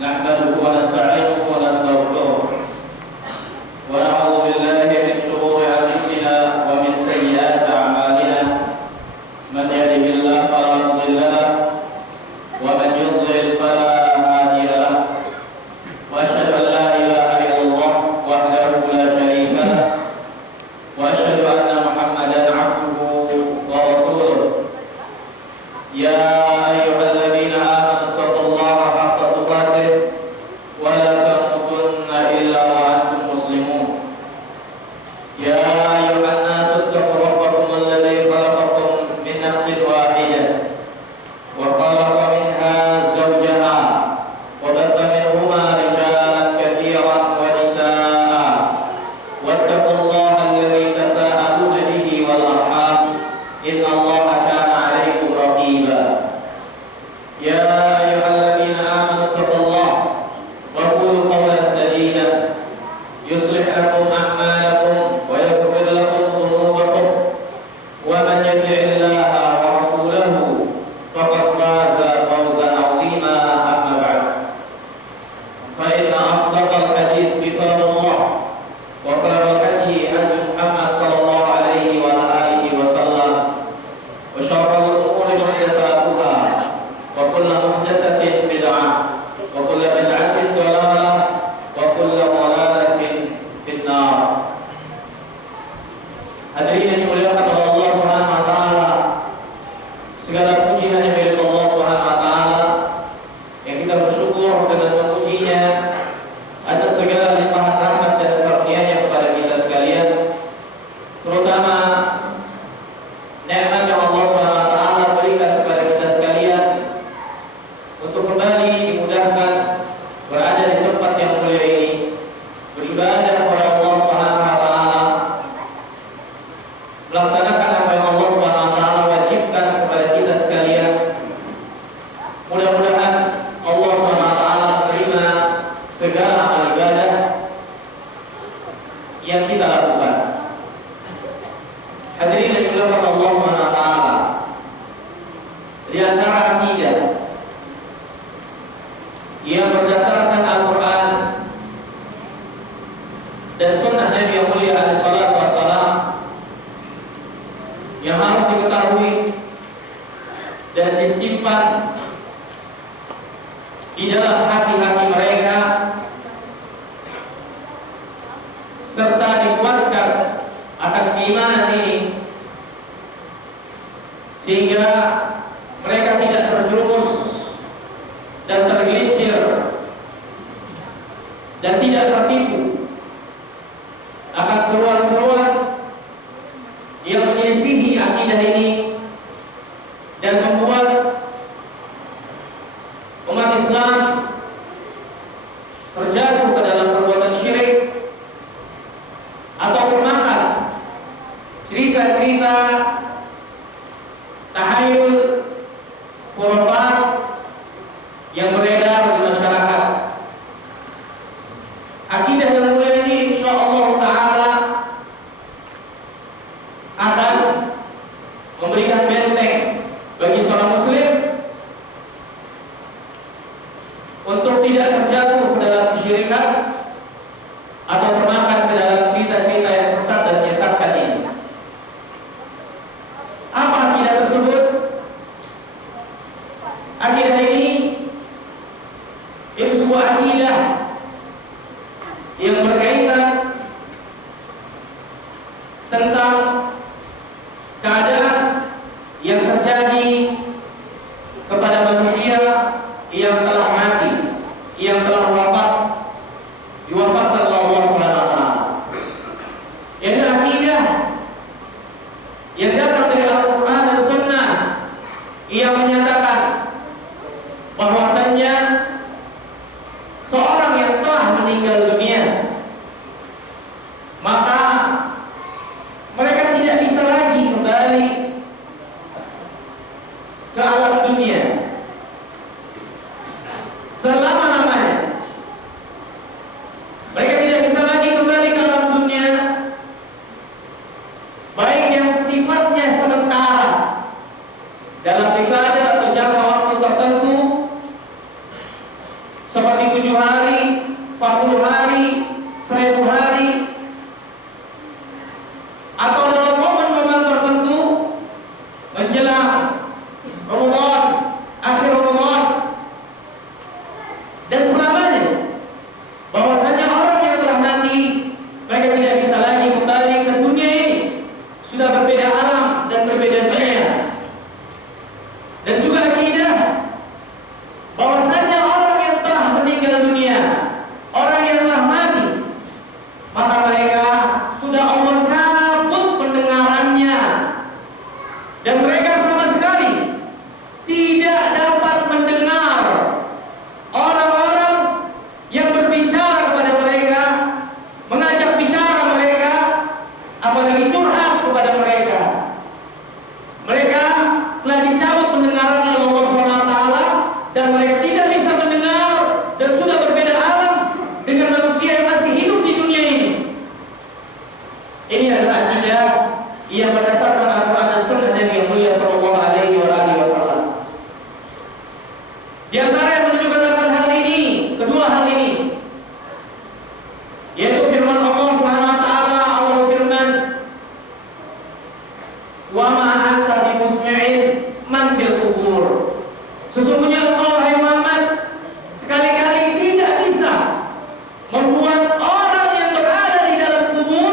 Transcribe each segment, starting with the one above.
نحمده ونستعينه ونستغفره ونعوذ بالله من شرور أنفسنا ومن سيئات أعمالنا من يهده الله فلا مضل له ومن يضلل فلا هادي له وأشهد أن لا إله إلا الله وحده لا شريك له وأشهد أن محمدا عبده ورسوله يا أيها الذين آمنوا اتقوا الله حق تقاته ولا تموتن إلا وأنتم مسلمون يا أيها الناس اتقوا ربكم الذي خلقكم من نفس واحدة وخلق منها زوجها وبث منهما رجالا كثيرا ونساء واتقوا الله الذي تساءلون به والأرحام إن الله كان عليكم رقيبا يا أيها الذين آمنوا اتقوا الله وقولوا قولا سديدا يصلح لكم أعمالكم ويغفر لكم ذنوبكم ومن يطع الله ورسوله فقد فاز فوزا عظيما أما بعد فإن أصدق الحديث كتاب الله وخير الهدي هدي محمد صلى الله عليه وعلى آله وسلم وشر الأمور محدثاتها وكل محدثة بدعة وكل بدعة ضلالة وكل ضلالة في النار. Hadirin yang dimuliakan oleh Allah Subhanahu wa taala, segala puji hanya milik Allah Subhanahu wa taala yang kita bersyukur dengan memujinya atas segala limpahan rahmat dan karunia-Nya kepada kita sekalian, terutama nikmat yang Allah Subhanahu wa taala berikan kepada kita sekalian untuk kembali dimudahkan berada di tempat yang mulia ini, beribadah kepada Allah Subhanahu wa taala, melaksanakan apa yang Allah Subhanahu wa taala wajibkan kepada kita sekalian. Mudah-mudahan Allah Subhanahu wa taala menerima segala amal ibadah yang kita lakukan. Hadirin yang dimuliakan Allah Subhanahu wa taala, di antara akidah yang berdasarkan Al-Quran dan sunnah Nabi yang mulia alaihi salatu wassalam yang harus diketahui dan disimpan di dalam hati-hati mereka serta dikuatkan akan keimanan ini sehingga mereka tidak terjerumus dan tergelincir dan tidak tertipu akan seruan-seruan yang menyelisihi akidah ini dan membuat umat Islam terjatuh ke dalam perbuatan syirik atau termakan cerita-cerita tahayul khurafat yang beredar di masyarakat. Akidah yang mulia ini insyaallah taala akan memberikan benteng bagi seorang muslim untuk tidak terjatuh dalam kesyirikan atau termakan ke dalam cerita-cerita yang sesat dan menyesatkan ini. Apa akidah tersebut? Akidah ini itu sebuah akidah yang berkaitan tentang keadaan yang terjadi kepada manusia yang telah mati, yang telah wafat, diwafatkan oleh Allah Subhanahu wa taala. Ini akidah yang datang dari Al-Quran dan Sunnah yang menyatakan bahwasannya seorang yang telah meninggal dunia, maka mereka seperti 7 hari, 40 hari, 1000 hari, atau dalam momen-momen tertentu menjelang Ramadan, akhir Ramadan, dan selamanya, bahwasanya orang yang telah mati mereka tidak bisa lagi kembali ke dunia ini, sudah berbeda alam dan berbeda dunia. Dan juga akidah bahwasanya orang yang telah meninggal dunia, orang yang telah mati, maka mereka sudah Allah cabut pendengarannya, dan mereka sama sekali tidak dapat mendengar orang-orang yang berbicara kepada mereka, mengajak bicara mereka, apalagi curhat kepada mereka. Mereka telah dicabut pendengaran oleh Allah SWT, dan mereka tidak bisa mendengar dan sudah berbeda alam dengan manusia yang masih hidup di dunia ini. Ini adalah akidah yang berdasarkan Al-Quran dan Sunnah Nabi yang mulia Sallallahu Alaihi Wasallam. Di antara yang menunjukkan akan hal ini, kedua hal ini, yaitu firman Allah Subhanahu Wa Taala. Allah berfirman, "Wa ma anta bimusmi'in man fil qubur." Sesungguhnya engkau, wahai Muhammad, sekali-kali tidak bisa membuat orang yang berada di dalam kubur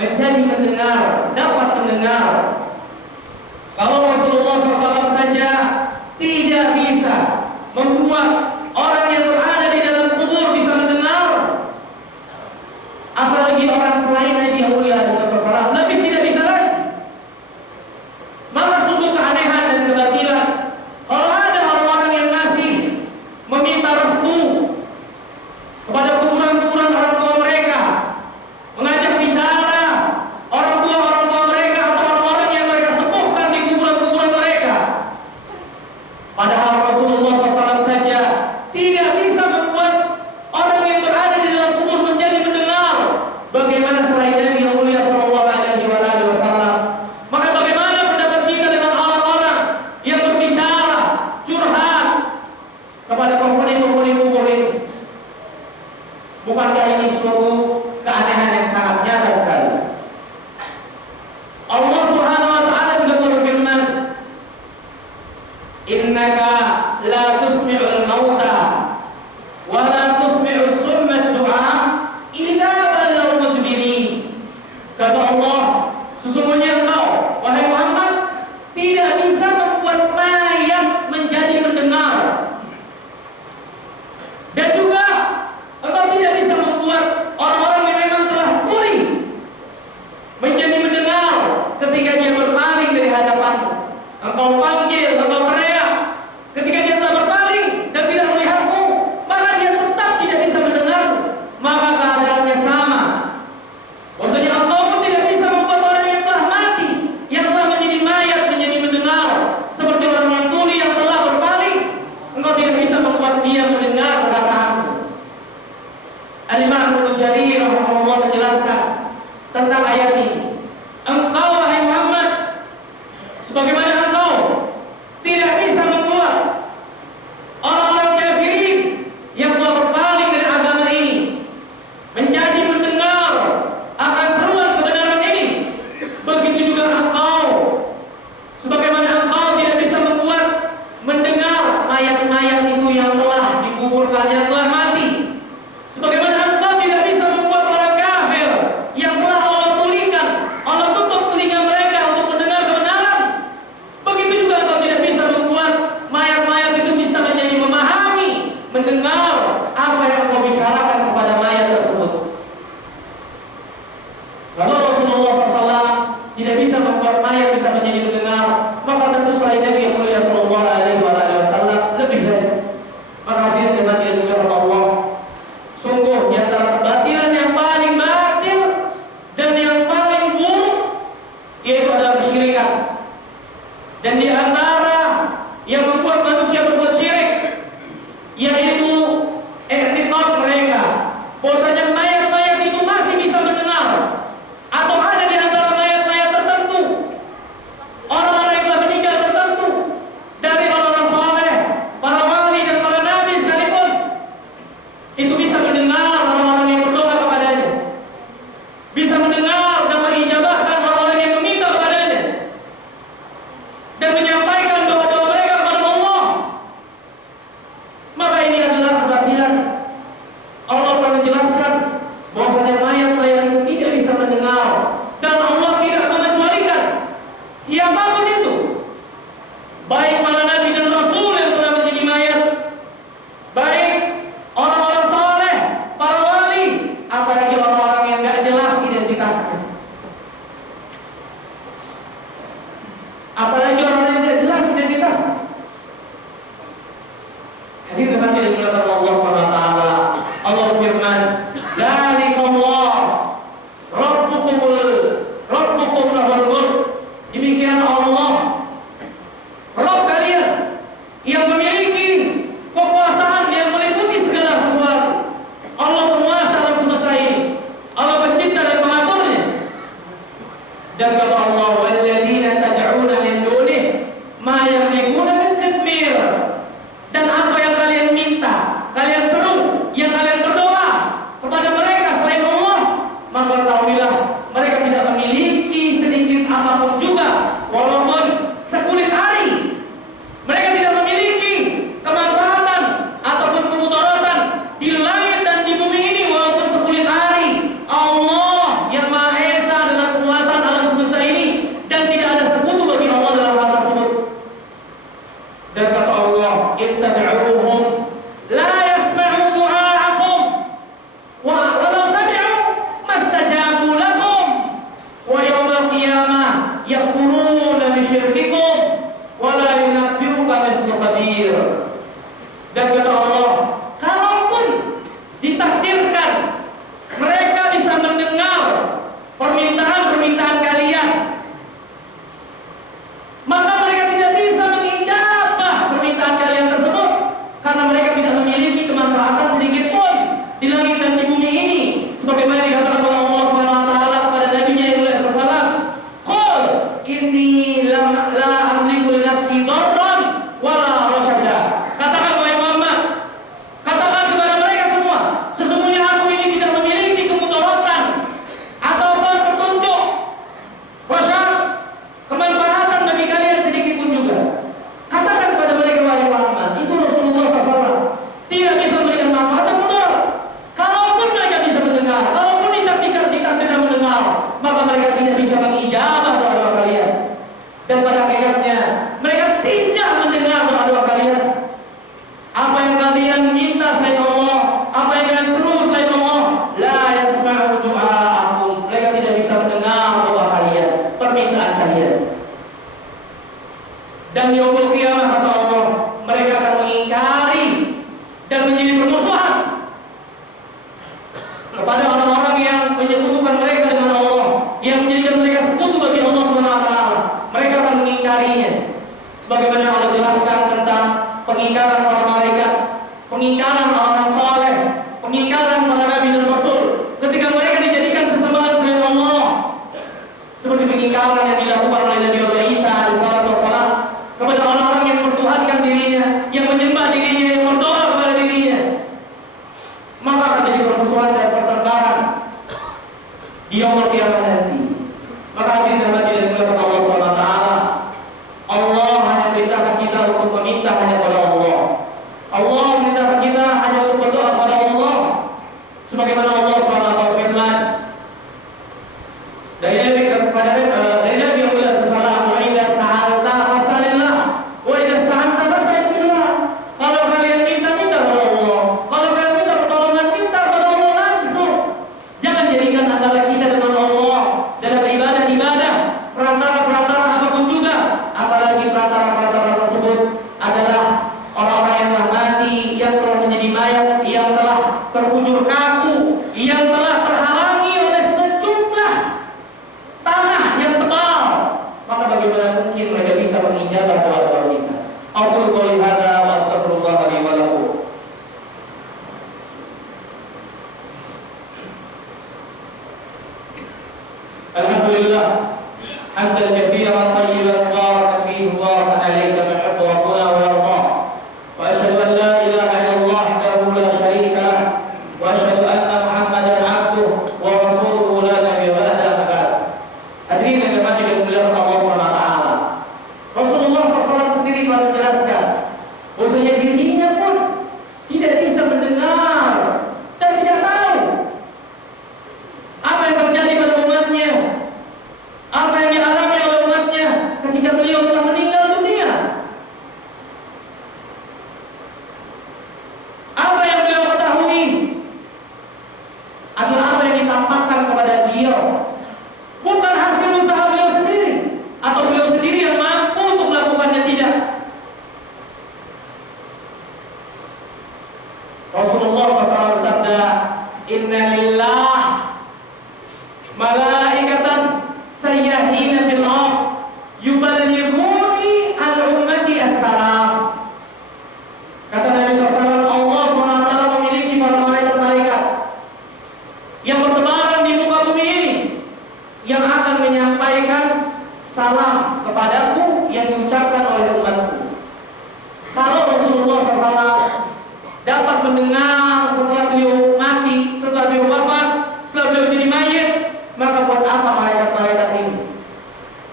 menjadi mendengar, dapat mendengar. Kalau Rasulullah SAW saja tidak bisa membuat orang yang berada di dalam kubur bisa mendengar, apalagi orang selain Nabi yang mulia SAW lebih tidak bisa lagi. Maka sungguh keanehan dan kebatilan kalau ada orang-orang yang masih meminta restu kepada kuburan-kuburan orang tua mereka, mengajak bicara orang tua mereka atau orang-orang yang mereka sepuhkan di kuburan-kuburan mereka. Padahal Rasulullah SAW saja tidak bisa membuat orang yang berada di dalam kubur menjadi mendengar. Bagaimana selain Nabi yang mulia Sallallahu Alaihi Wasallam? Maka bagaimana pendapat kita dengan orang-orang yang berbicara, curhat kepada penghuni-penghuni kubur ini? Bukankah ini suatu keanehan yang sangat nyata sekali? Allah Subhanahu Wa Taala juga berfirman, "Innaka la tusmi'ul mauta wa la tusmi'us summa du'a idza wallaw mudbirin." Kata Allah, sesungguhnya engkau, wahai Muhammad, tidak bisa membuat mayat menjadi mendengar, dan juga engkau tidak bisa membuat orang-orang yang memang telah tuli menjadi mendengar ketika dia berpaling dari hadapanmu. Engkau panggil, engkau teriak, ketika dia telah berpaling dan tidak melihatmu, maka dia tetap tidak bisa mendengar. Maka keadaannya sama. Maksudnya engkau pun tidak bisa membuat orang yang telah mati, yang telah menjadi mayat, menjadi mendengar. Seperti orang yang tuli yang telah berpaling, engkau tidak bisa membuat dia mendengar perkataanmu. Al-Imam Ibnu Jarir rahimahullah menjelaskan tentang ayat ini. Engkau, wahai Muhammad, sebagaimana engkau tidak bisa membuat orang-orang kafirin yang telah berpaling dari agama ini menjadi mendengar akan seruan kebenaran ini, begitu juga engkau, sebagaimana engkau tidak bisa membuat mendengar mayat-mayat itu yang telah dikuburkan, yang telah mati, sebagaimana engkau tidak bisa membuat orang kafir yang telah Allah tulikan, Allah tutup telinga mereka untuk mendengar kebenaran, begitu juga engkau tidak bisa membuat mayat-mayat itu bisa menjadi memahami, mendengar apa yang engkau bicarakan kepada mayat tersebut. Kalau Rasulullah SAW tidak bisa membuat mayat bisa menjadi mendengar, maka tentu selain Nabi yang mulia Sallallahu Alaihi Wasallam lebih lagi. Maka hadirin dirahmati dan dimuliakan Allah, sungguh di antara kebatilan yang paling batil dan yang paling buruk yaitu adalah kesyirikan. Dan di antara yang membuat manusia berbuat syirik yaitu firman Allah Subhanahu wa taala. Allah firman, "Dzalikallah Rabbukum lahul mulk." Demikian Allah, Rabb kalian yang memiliki kekuasaan yang meliputi segala sesuatu. Allah penguasa alam semesta ini. Allah pencipta dan pengaturnya. Dan kata Allah, "Walladzina tad'una min dunihi ma yamlikuna min qitmir." Dan apa yang kalian minta, kalian seru, yang kalian berdoa kepada mereka selain Allah, maka ketahuilah mereka tidak memiliki sedikit apapun juga, walaupun sekulit hari. Mereka tidak memiliki kemanfaatan ataupun kemudaratan di langit dan di bumi ini walaupun sekulit hari. Allah yang Maha Esa dalam penguasaan alam semesta ini, dan tidak ada sekutu bagi Allah dalam hal tersebut. Dan kata Allah, "In tad'uuhum la yasma'u du'aakum wa law sami'u mastajabu lakum wa yawmal qiyamah yakfuruna bi syirkikum wa la yunabbi'uka mithlu khabir." Dan kata Allah, kalaupun ditakdirkan mereka bisa mendengar permintaan-permintaan kalian, maka mereka tidak bisa mengijabah permintaan kalian tersebut, karena mereka tidak memiliki kemanfaatan sedikit pun di langit dan di bumi ini. Sebagaimana dikatakan oleh Allah Subhanahu wa taala kepada nabinya yang mulia sallallahu, "Qul inni la amliku li nafsi darran wala rasyada." Katakan wahai Muhammad, katakan kepada mereka semua, sesungguhnya aku ini tidak memiliki kemudaratan ataupun petunjuk, rasyad, kemanfaatan bagi kalian sedikit pun juga. Katakan kepada mereka wahai Muhammad, itu Rasulullah SAW tidak bisa memberikan manfaat dan mudarat. Kalaupun mereka bisa mendengar, kalaupun ditakdirkan mendengar, maka mereka tidak bisa mengijabah doa-doa kalian. Dan pada hakikatnya mereka tidak mendengar doa-doa kalian. Apa yang kalian minta selain Allah, apa yang kalian seru selain Allah, la yasma'u du'aakum. Mereka tidak bisa mendengar doa kalian, permintaan kalian. Dan di yaumul qiyamah kata Allah, mereka akan mengingkari dan menjadi permusuhan kepada orang-orang yang menyekutukan mereka dengan Allah, yang menjadikan mereka sekutu bagi Allah Subhanahu wa taala. Mereka akan mengingkarinya. Sebagaimana Allah jelaskan tentang pengingkaran para malaikat, pengingkaran orang-orang saleh, pengingkaran para nabi dan rasul ketika mereka dijadikan sesembahan selain Allah. Seperti pengingkaran yang dilakukan oleh Nabi Allah Isa alaihissalatu wassalam kepada orang-orang yang mempertuhankan dirinya, yang menyembah dirinya, yang berdoa kepada dirinya. Maka akan jadi permusuhan dan pertengkaran di yaumul qiyamah nanti. Maka hadirin dan hadirat dimuliakan Allah Subhanahu wa taala, Allah hanya perintahkan kita untuk meminta hanya kepada Allah. Allah memerintahkan kita hanya untuk berdoa kepada Allah. Sebagaimana Allah Subhanahu wa taala firman dari Nabi yang mulia sallallahu alaihi wasallam, "Wa idza sa'alta fas'alillah wa idza sta'anta fas'al billah." Kalau kalian minta kepada Allah, kalau kalian minta pertolongan, minta kepada Allah langsung. Jangan jadikan antara kita dengan Allah dalam ibadah-ibadah perantara-perantara apapun juga, apalagi perantara-perantara tersebut adalah orang-orang yang telah mati, yang telah menjadi mayat, yang telah terhujur kaku, yang telah terhalangi oleh sejumlah tanah yang tebal. Maka bagaimana mungkin mereka bisa mengijabah doa-doa kita? Aqulu qouli hadza wa astaghfirullah li wa lakum. Alhamdulillah hamdan katsiran thayyiban mubarakan fihi mubarakan alayhi kama yuhibbu rabbuna wa yarda. Wa asyhadu an la ilaha illallah wahdahu la syarika lah, wa asyhadu anna Muhammadan abduhu wa rasuluhu la nabiyya ba'dahu, amma ba'd. Hadirin yang dirahmati dan dimuliakan Allah Subhanahu wa taala, Rasulullah SAW sendiri telah menjelaskan bahwasanya dirinya pun tidak bisa mendengar dan tidak tahu apa yang terjadi pada umatnya, apa yang dialami oleh inna lillah malaikatan sayyahina fil ard yuballighuni an ummati assalam. Kata Nabi SAW, Allah SWT memiliki para malaikat-malaikat yang bertebaran di muka bumi ini, yang akan menyampaikan salam kepadaku yang diucapkan oleh umatku. Kalau Rasulullah SAW dapat mendengar setelah beliau mati, setelah beliau wafat, setelah beliau jadi mayit, maka buat apa malaikat-malaikat ini?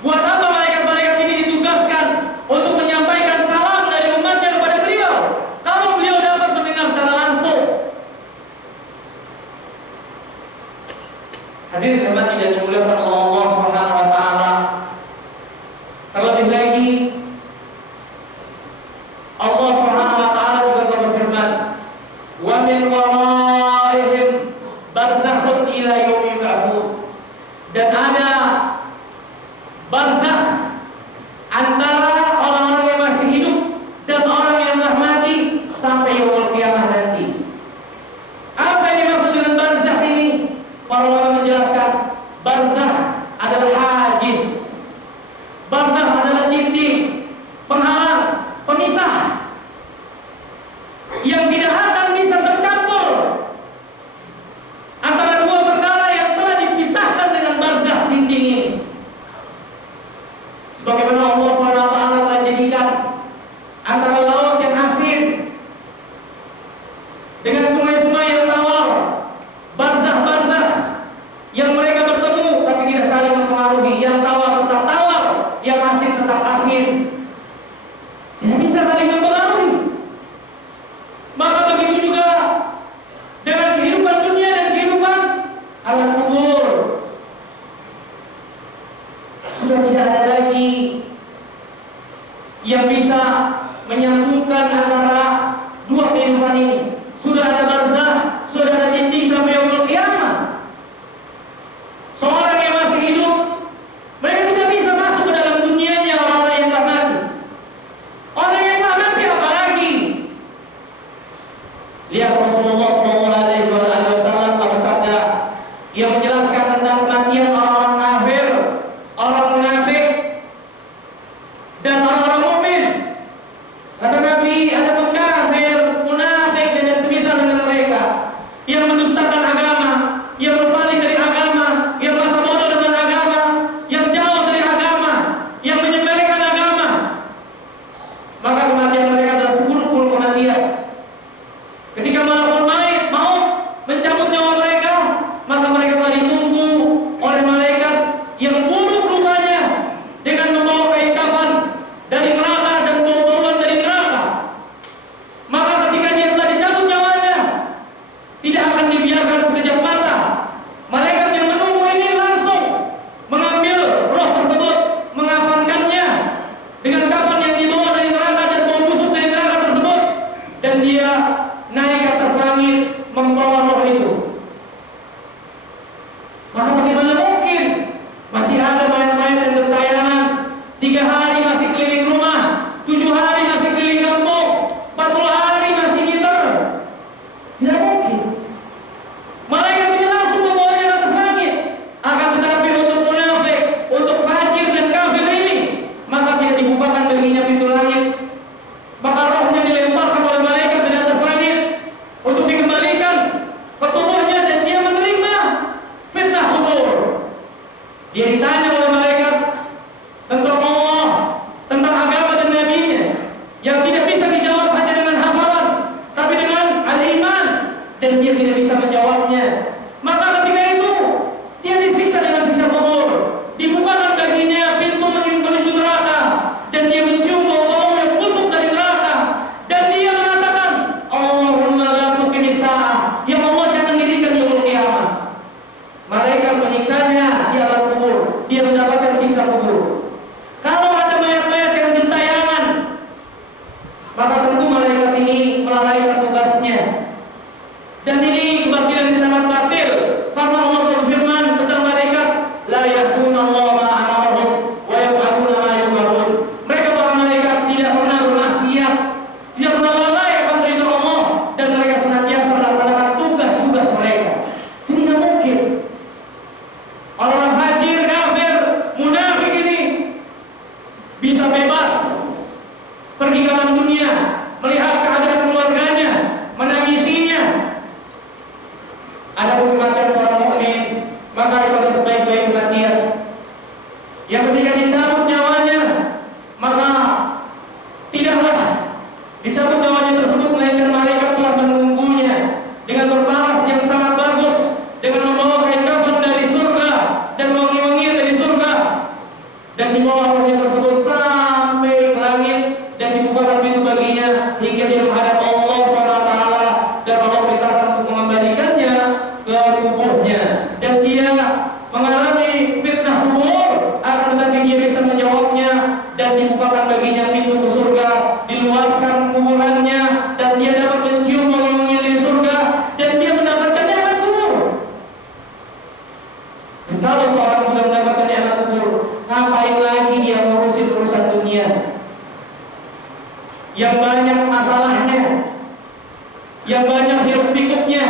Buat apa malaikat-malaikat ini ditugaskan untuk menyampaikan salam dari umatnya kepada beliau, kalau beliau dapat mendengar secara langsung? Hadirin dirahmati dan dimuliakan Allah Subhanahu wa taala. Terlebih lagi Allah Subhanahu wa taala juga telah berfirman, "Wa min waraihim barzakhun ila yaumi yub'atsun." Dan ada barzakh antara orang-orang yang masih hidup dan orang yang telah mati sampai yaumul qiyamah nanti. Apa yang dimaksud dengan barzakh ini? Para ulama menjelaskan, barzakh adalah hajiz. Barzakh adalah dinding, penghalang, pemisah yang tidak akan bisa tercampur antara dua perkara yang telah dipisahkan dengan barzakh dinding ini. Sebagaimana Allah SWT telah jadikan antara laut yang asin dengan sungai-sungai yang tawar, barzakh-barzakh yang mereka bertemu tapi tidak saling mempengaruhi. Yang tawar tetap tawar, yang asin tetap asin, tidak bisa saling mempengaruhi. Maka begitu juga dengan kehidupan dunia dan kehidupan alam kubur. Sudah tidak ada lagi yang bisa menyambungkan antara dua kehidupan ini. Sudah ada barzakh, sudah ada dinding sampai yaumul qiyamah. Seorang yang masih hidup, mereka tidak bisa masuk ke dalam dunianya orang-orang yang telah mati. Orang yang telah mati apalagi? Lihat Rasulullah SAW bersabda yang menjelaskan tentang kematian orang-orang kafir, orang munafik, dan orang-orang mukmin. Kata Nabi, ada kafir, munafik, dan yang semisal dengan mereka yang mendustakan agama, yang berpaling dari agama, yang merasa bodoh dengan agama, yang jauh dari agama, yang menyepelekan agama. Maka kematian mereka adalah seburuk-buruk kematian. Ketika malakul maut mencabut nyawa mereka, maka mereka telah ditunggu oleh malaikat yang buruk rupanya dengan membawa kain kafan dari neraka dan bau-bauan dari neraka. Maka ketika dia telah dicabut nyawanya, tidak akan dibiarkan sekejap mata. Malaikat yang menunggu ini langsung mengambil roh tersebut, mengafankannya dengan kafan yang dibawa dari neraka dan bau busuk dari neraka tersebut, dan dia naik ke atas langit membawa roh itu. Maka bagaimana mungkin masih ada mayat-mayat yang bertayangan 3 hari masih keliling rumah, 7 hari masih keliling kampung, 40 hari masih ngiter? Tidak mungkin. Malaikat ini langsung membawanya ke atas langit. Akan tetapi untuk munafik, untuk fajir dan kafir ini, maka tidak dibukakan baginya pintu langit. Maka rohnya dilemparkan oleh malaikat dari atas langit untuk dikembalikan ke tubuhnya, dan dia menerima fitnah kubur. Dia ditanya oleh malaikat tentang Allah, tentang agama dan nabinya, yang tidak bisa dijawab hanya dengan hafalan, tapi dengan al-iman, dan dia tidak bisa menjawabnya. Maka ketika itu dia disiksa dengan siksa kubur, dibukakan baginya pintu menuju neraka, dan dia mencium bau-bau yang busuk dari neraka, dan dia mengatakan, Allahumma la tuqimis sa'ah, ya Allah jangan dirikan yaumul qiyamah. Malaikat menyiksanya di alam kubur, dia mendapatkan siksa kubur. Kalau ada mayat-mayat yang gentayangan, maka tentu malaikat ini melalaikan tugasnya. Dan ini kebatilan yang sangat batil hiruk pikuknya